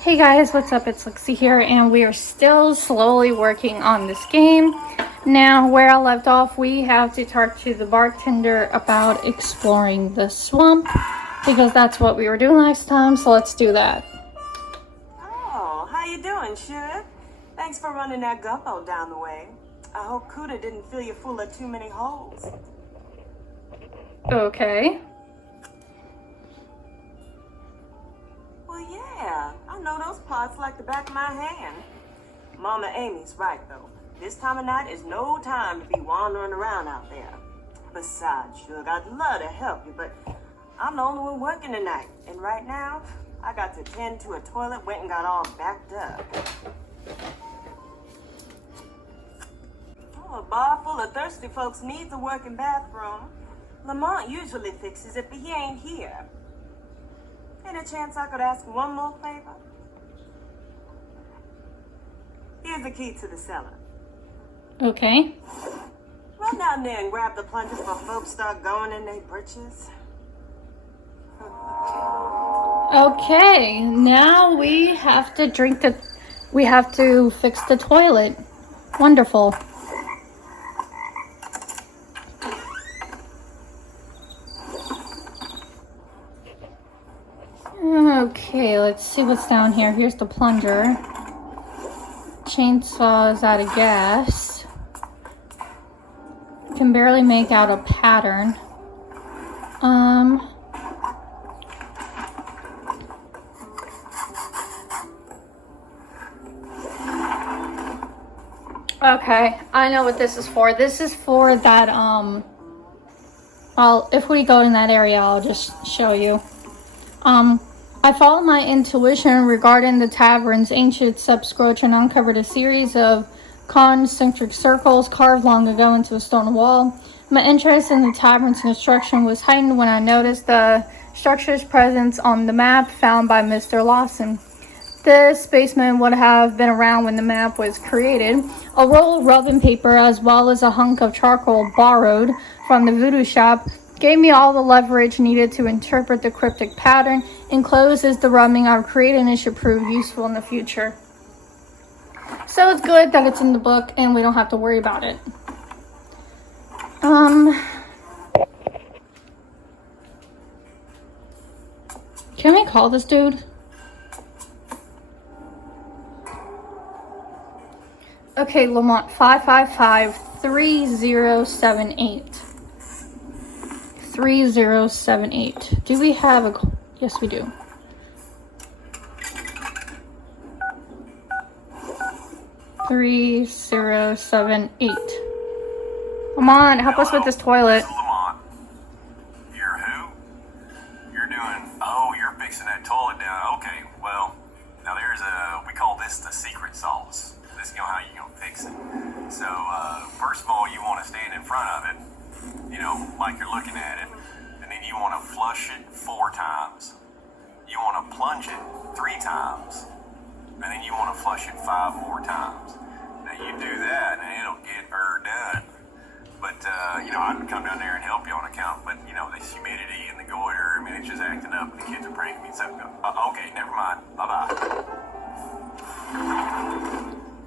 Hey guys, what's up? It's Alexcia here, and we are still slowly working on this game. Now, where I left off, we have to talk to the bartender about exploring the swamp, because that's what we were doing last time, so let's do that. Oh, how you doing, Sugar? Thanks for running that gumbo down the way. I hope Cuda didn't fill you full of too many holes. Okay. Well, yeah, I know those parts like the back of my hand. Mama Amy's right, though. This time of night is no time to be wandering around out there. Besides, Sugar, I'd love to help you, but I'm the only one working tonight. And right now, I got to tend to a toilet, went and got all backed up. Oh, a bar full of thirsty folks needs a working bathroom. Lamont usually fixes it, but he ain't here. Any chance I could ask one more favor? Here's the key to the cellar. Okay. Run down there and grab the plunger before folks start going in their britches. Okay, now we have to fix the toilet. Wonderful. Okay, let's see what's down here. Here's the plunger. Chainsaw is out of gas. Can barely make out a pattern. Okay, I know what this is for. This is for that, well, if we go in that area, I'll just show you. I followed my intuition regarding the tavern's ancient subscription and uncovered a series of concentric circles carved long ago into a stone wall. My interest in the tavern's construction was heightened when I noticed the structure's presence on the map found by Mr. Lawson. This basement would have been around when the map was created. A roll of rubbing paper as well as a hunk of charcoal borrowed from the voodoo shop gave me all the leverage needed to interpret the cryptic pattern. Enclosed is the rubbing I've created and it should prove useful in the future. So it's good that it's in the book and we don't have to worry about it. Can we call this dude? Okay, Lamont, 555-3078. 3078. Do we have a... Yes, we do. $3078. Come on, help us with this toilet. Lamont. You're who? You're doing... Oh, you're fixing that toilet down. Okay, well, now there's a... We call this the secret sauce. This is how you're going to fix it. So, first of all, you want to stand in front of it, like you're looking at it, and then you want to flush it 4 times. You want to plunge it 3 times, and then you want to flush it 5 more times. Now, you do that, and it'll get her done. But, I can come down there and help you on account, but, this humidity and the goiter, it's just acting up, and the kids are pranking me. So, okay, never mind. Bye-bye.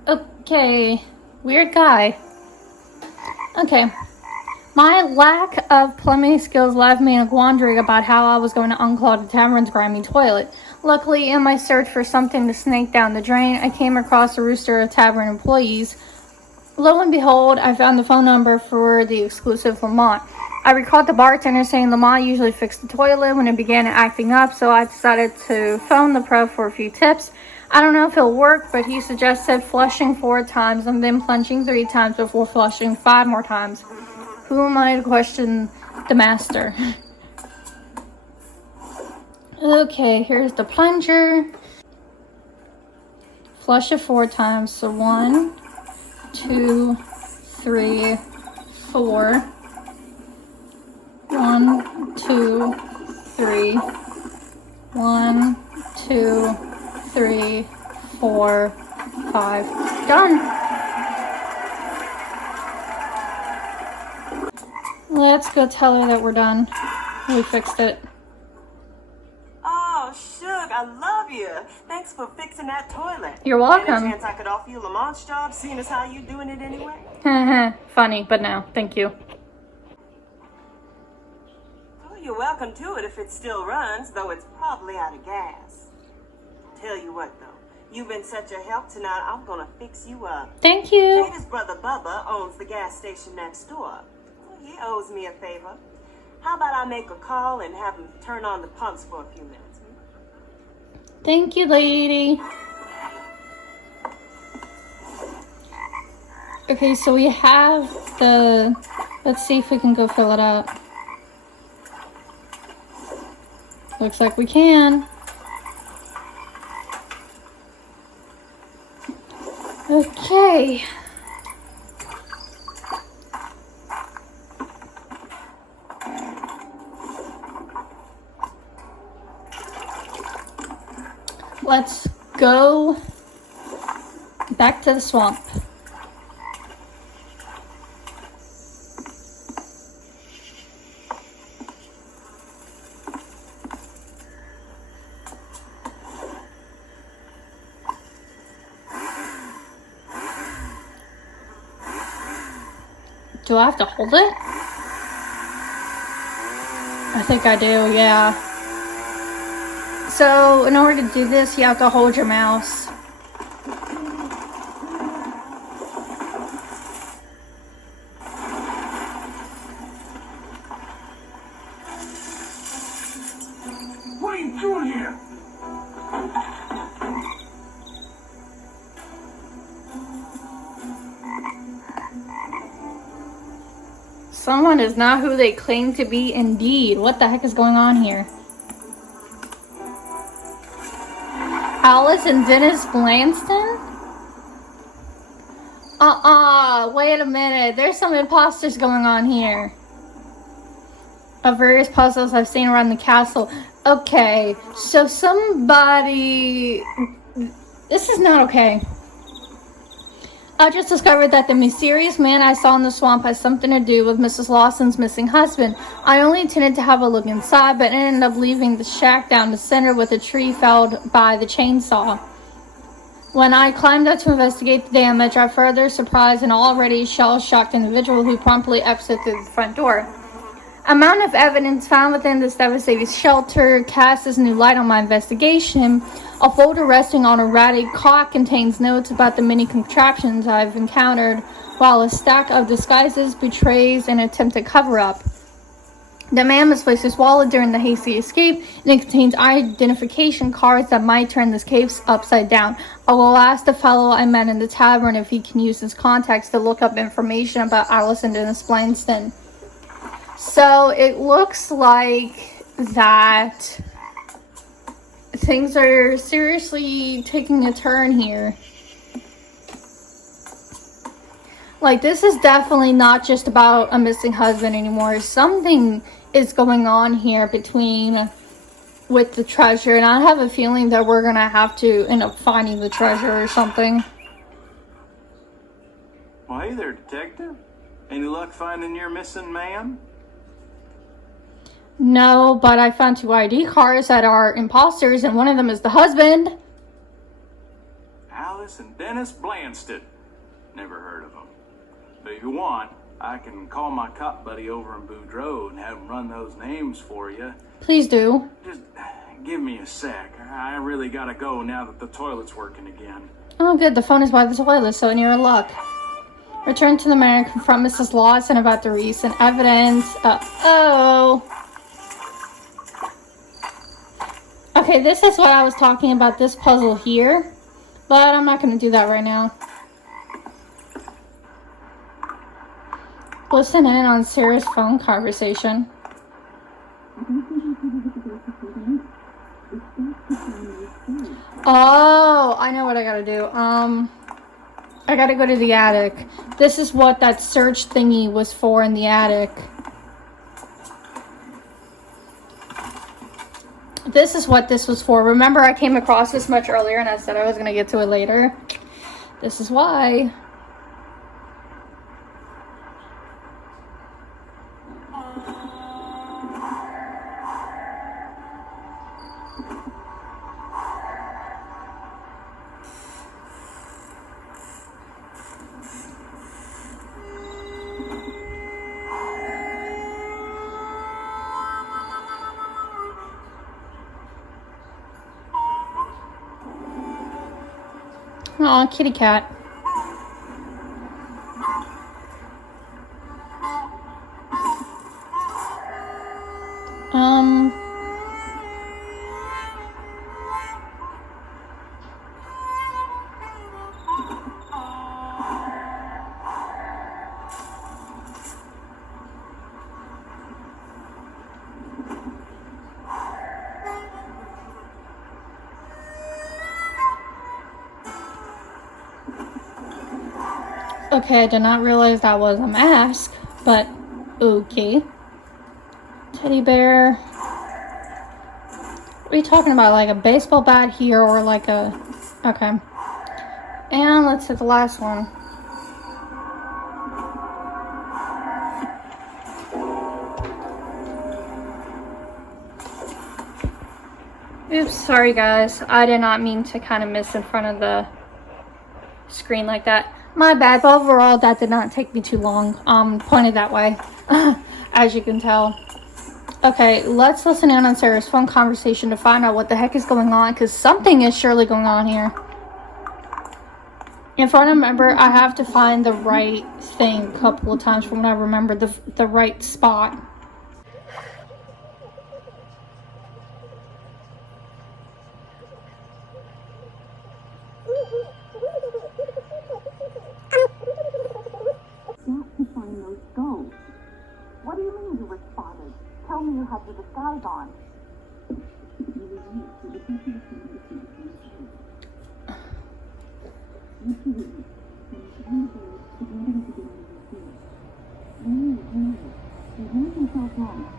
Okay, weird guy. Okay, my lack of plumbing skills left me in a quandary about how I was going to unclog the tavern's grimy toilet. Luckily, in my search for something to snake down the drain, I came across a rooster of tavern employees. Lo and behold, I found the phone number for the exclusive Lamont. I recalled the bartender saying Lamont usually fixed the toilet when it began acting up, so I decided to phone the pro for a few tips. I don't know if it'll work, but he suggested flushing 4 times and then plunging 3 times before flushing 5 more times. Who am I to question the master? Okay, here's the plunger. Flush it 4 times. So 1, 2, 3, 4. 1, 2, 3. 1, 2, 3, 4, 5. Done. Let's go tell her that we're done. We fixed it. Oh, Suge, I love you. Thanks thanks for fixing that toilet. You're welcome. Any chance I could offer you Lamont's job, seeing as how you doing it anyway? Funny, but no, thank you. Well, you're welcome to it if it still runs, though it's probably out of gas. Tell you what, though, you've been such a help tonight, I'm gonna fix you up. Thank you. Jada's brother Bubba owns the gas station next door. Well, he owes me a favor. How about I make a call and have him turn on the pumps for a few minutes? Thank you, lady. Okay, so we have the... Let's see if we can go fill it up. Looks like we can. Okay. Let's go back to the swamp. Do I have to hold it? I think I do, yeah. So, in order to do this, you have to hold your mouse. What are you doing here? Someone is not who they claim to be indeed. What the heck is going on here? Alice and Dennis Blanston? Wait a minute. There's some imposters going on here. Of various puzzles I've seen around the castle. Okay, so somebody... This is not okay. I just discovered that the mysterious man I saw in the swamp has something to do with Mrs. Lawson's missing husband. I only intended to have a look inside, but ended up leaving the shack down the center with a tree felled by the chainsaw. When I climbed up to investigate the damage, I further surprised an already shell-shocked individual who promptly exited through the front door. Amount of evidence found within this devastating shelter casts this new light on my investigation. A folder resting on a ratty cot contains notes about the many contraptions I've encountered, while a stack of disguises betrays an attempted cover-up. The man misplaced his wallet during the hasty escape, and it contains identification cards that might turn this case upside down. I will ask the fellow I met in the tavern if he can use his contacts to look up information about Alice and Dennis Blanston. So it looks like that things are seriously taking a turn here. Like, this is definitely not just about a missing husband anymore. Something is going on here with the treasure, and I have a feeling that we're gonna have to end up finding the treasure or something. Well, hey there, detective. Any luck finding your missing man? No, but I found 2 ID cards that are imposters, and one of them is the husband. Alice and Dennis Blanston. Never heard of them. But if you want, I can call my cop buddy over in Boudreaux and have him run those names for you. Please do. Just give me a sec. I really gotta go now that the toilet's working again. Oh, good. The phone is by the toilet, so you're in luck. Return to the manor and confront Mrs. Lawson about the recent evidence. Uh-oh. Okay, this is what I was talking about, this puzzle here. But I'm not going to do that right now. Listen in on Sarah's phone conversation. Oh, I know what I gotta do. I gotta go to the attic. This is what that search thingy was for in the attic. This is what this was for. Remember, I came across this much earlier and I said I was gonna get to it later. This is why. Aw, kitty cat. Okay, I did not realize that was a mask, but okay. Teddy bear. What are you talking about? Like a baseball bat here or like a... Okay. And let's hit the last one. Oops, sorry guys. I did not mean to kind of miss in front of the screen like that. My bad, but overall that did not take me too long. Pointed that way, as you can tell. Okay, let's listen in on Sarah's phone conversation to find out what the heck is going on, because something is surely going on here. If I remember, I have to find the right thing a couple of times from when I remember the right spot. What do you mean you were spotted? Tell me you had your disguise on.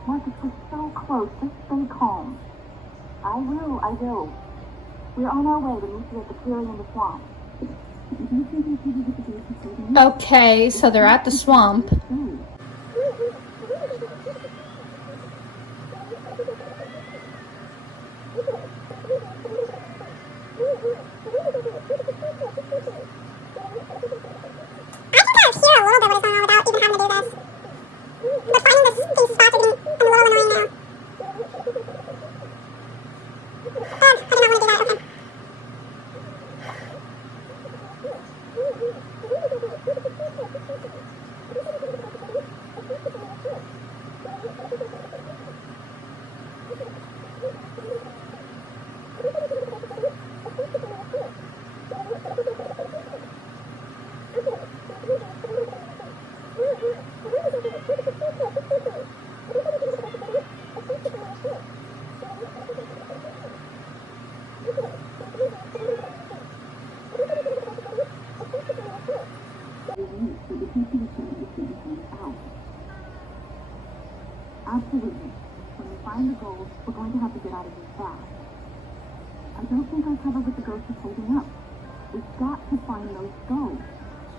Marcus, we're so close. Just stay calm. I will. We're on our way to meet you at the clearing in the swamp. Okay, so they're at the swamp. Absolutely. When we find the gold, we're going to have to get out of here fast. I don't think our cover with the ghost is holding up. We've got to find those ghosts.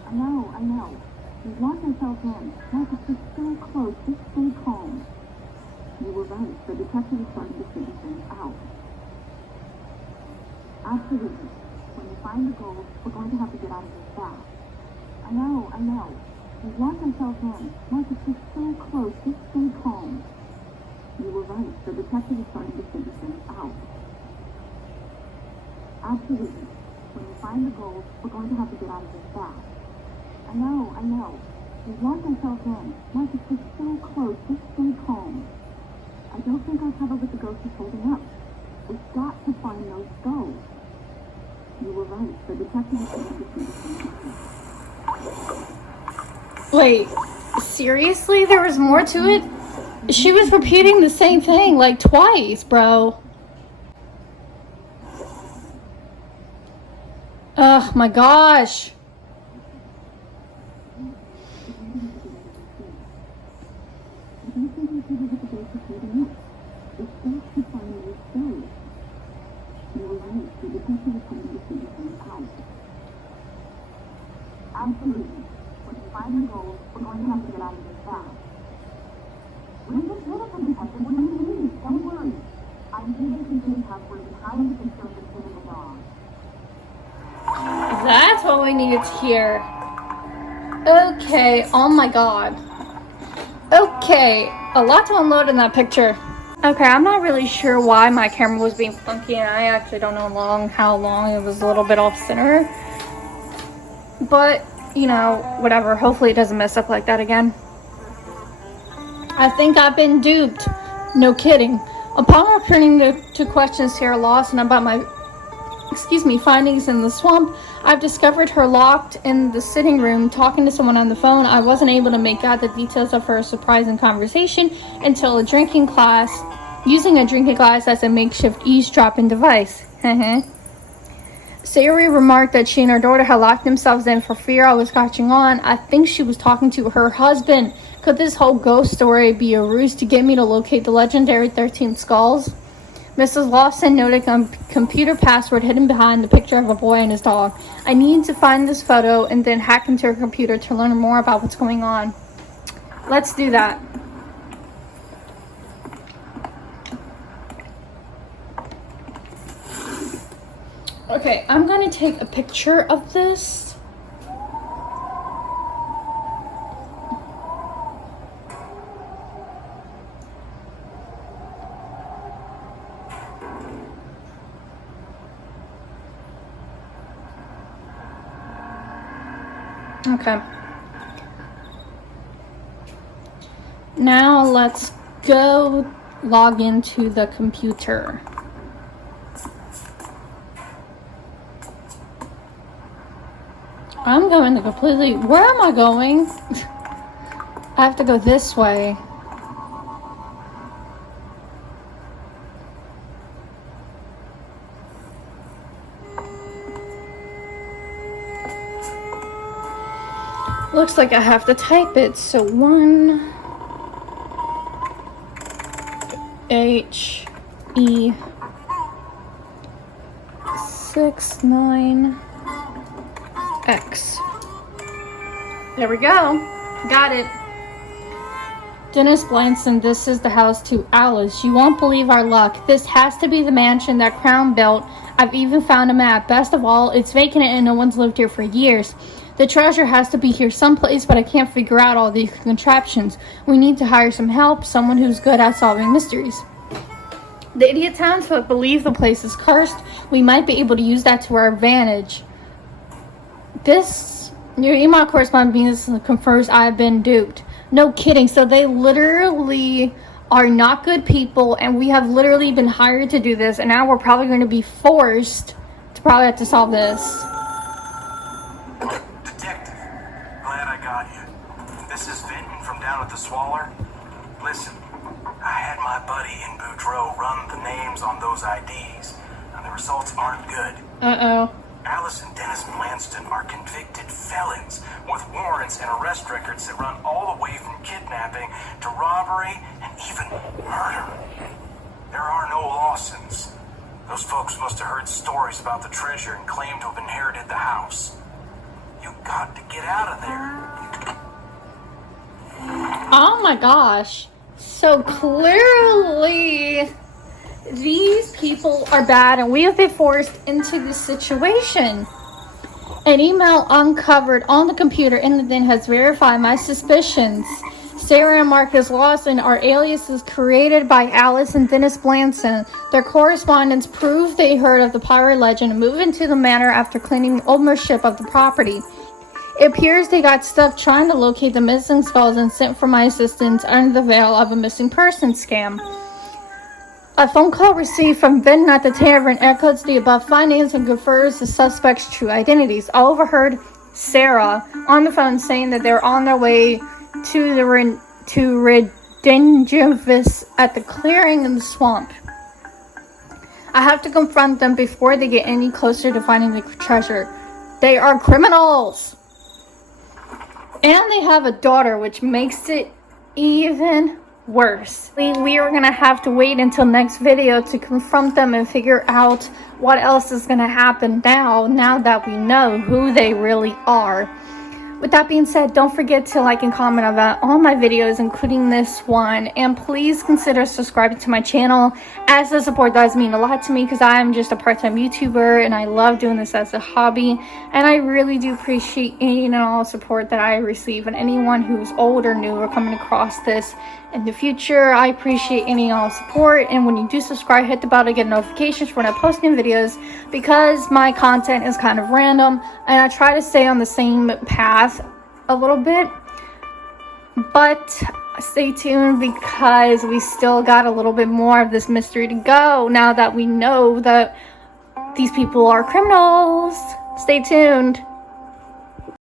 I know. We've locked ourselves in. Marcus, we're so close. Just stay calm. You were right. The detective is starting to figure things out. Absolutely. When we find the gold, we're going to have to get out of here fast. I know. We've locked ourselves in. Marcus, we're so close. Just stay calm. You were right. The detective is starting to figure things out. Absolutely. When we find the gold, we're going to have to get out of here fast. I know. We've locked ourselves in. Marcus, we're so close. Just stay calm. I don't think our cover with the ghost is holding up. We've got to find those ghosts. You were right. The detective is starting to figure things out. Wait, seriously? There was more to it? She was repeating the same thing like twice, bro. Oh my gosh. Absolutely. When we find the gold, we're going to have to get out of here fast. We're in the citizen detective. What do you mean? Don't worry. I'm giving some good password and hiding the picture of the kid in the dog. That's what we needed to hear. Okay, oh my god. Okay, a lot to unload in that picture. Okay, I'm not really sure why my camera was being funky, and I actually don't know how long it was a little bit off center. But, you know, whatever. Hopefully it doesn't mess up like that again. I think I've been duped. No kidding. Upon returning to questions Sarah Lawson about my findings in the swamp, I've discovered her locked in the sitting room talking to someone on the phone. I wasn't able to make out the details of her surprising conversation until using a drinking glass as a makeshift eavesdropping device. Sarah remarked that she and her daughter had locked themselves in for fear I was catching on. I think she was talking to her husband. Could this whole ghost story be a ruse to get me to locate the legendary 13 skulls? Mrs. Lawson noted a computer password hidden behind the picture of a boy and his dog. I need to find this photo and then hack into her computer to learn more about what's going on. Let's do that. Okay, I'm going to take a picture of this. Okay. Now let's go log into the computer. I'm going to completely... Where am I going? I have to go this way. Looks like I have to type it. So 1HE69X. There we go. Got it. Dennis Blanson, this is the house to Alice. You won't believe our luck. This has to be the mansion that Crown built. I've even found a map. Best of all, it's vacant and no one's lived here for years. The treasure has to be here someplace, but I can't figure out all these contraptions. We need to hire some help, someone who's good at solving mysteries. The idiot townsfolk believe the place is cursed. We might be able to use that to our advantage. Your email correspondence confirms I've been duped. No kidding. So they literally are not good people, and we have literally been hired to do this, and now we're probably going to be forced to probably have to solve this. Detective, glad I got you. This is Vinton from down at the Swaller. Listen, I had my buddy in Boudreaux run the names on those IDs, and the results aren't good. Uh-oh. Alice and Dennis Blanston are convicted felons with warrants and arrest records that run all the way from kidnapping to robbery and even murder. There are no Lawsons. Those folks must have heard stories about the treasure and claim to have inherited the house. You got to get out of there. Oh my gosh. So clearly these people are bad and we have been forced into this situation. An email uncovered on the computer in the den has verified my suspicions. Sarah and Marcus Lawson are aliases created by Alice and Dennis Blanson. Their correspondence proved they heard of the pirate legend and moved into the manor after claiming ownership of the property. It appears they got stuck trying to locate the missing skulls and sent for my assistance under the veil of a missing person scam. A phone call received from Vinton at the tavern echoes the above findings and confirms the suspects' true identities. I overheard Sarah on the phone saying that they're on their way to Redingivis at the clearing in the swamp. I have to confront them before they get any closer to finding the treasure. They are criminals! And they have a daughter, which makes it even worse. We are going to have to wait until next video to confront them and figure out what else is going to happen now that we know who they really are. With that being said, don't forget to like and comment about all my videos, including this one. And please consider subscribing to my channel, as the support does mean a lot to me, because I'm just a part-time YouTuber and I love doing this as a hobby. And I really do appreciate any and all support that I receive. And anyone who's old or new or coming across this in the future, I appreciate any and all support. And when you do subscribe, hit the bell to get notifications when I post new videos, because my content is kind of random and I try to stay on the same path a little bit. But stay tuned, because we still got a little bit more of this mystery to go now that we know that these people are criminals. Stay tuned.